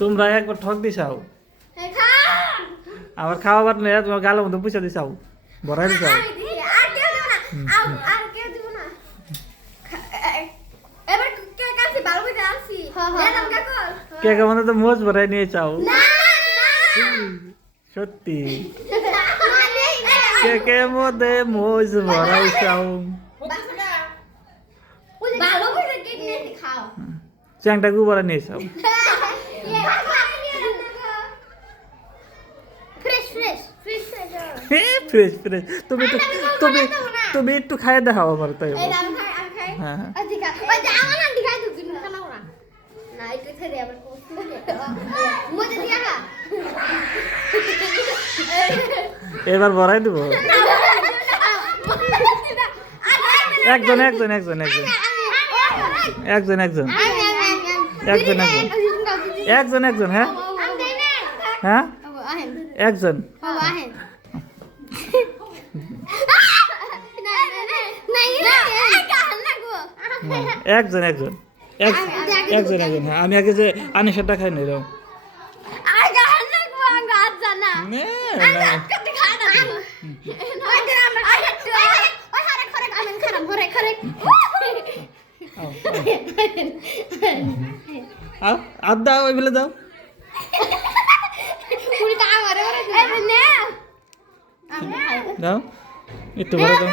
তোমরা একবার ঠক দিছাও আবার খাওয়াবার নেই তোমার গালের মধ্যে পয়সা দিছাও ভরাই দিছাও কে কেমন তো মোজ ভরাই নিয়ে চাও সত্যি কে কে মধ্যে মোজ ভরাই চাও চ্যাংটা গুবরা নিয়ে চাও ফ্রেশ ফ্রেশ তুমি একটু খাইয়ে দেখাও আমার তাই হ্যাঁ এবার ভরাই দেবো একজন একজন একজন একজন একজন একজন একজন একজন একজন একজন হ্যাঁ হ্যাঁ একজন একজন একজন একজন একজন হ্যাঁ আমি আগে যে আনিসারটা খাই নাই যাও আর দাও ওই বলে দাও দাও একটু বড় দাও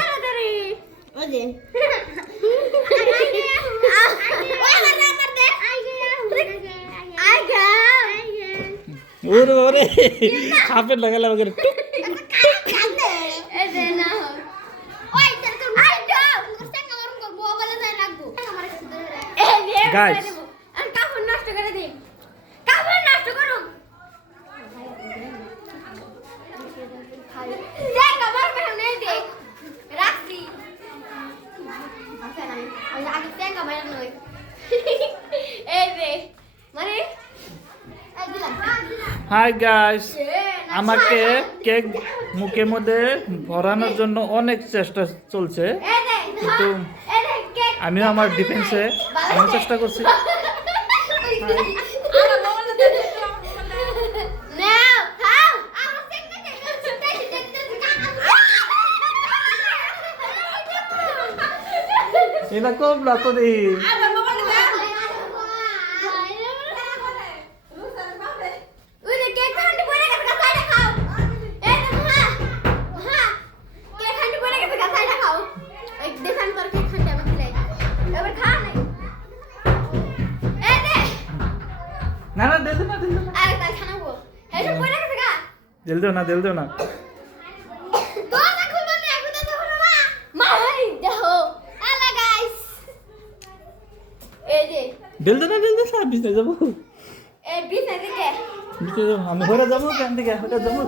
ওরে ওরে হাফের লাগালাম করে গাইস হাই গাইস আমাকে কেক মুখের মধ্যে ভরানোর জন্য অনেক চেষ্টা চলছে কিন্তু আমিও আমার ডিফেন্সে আমি চেষ্টা করছি এটা কম না তো দিই না না দিল না দিল না দিল দেও না দিল দেও না দিল দেও না দিল দেও না বিজনেস যাবো আমি ঘরে যাবো কেন থেকে যাবো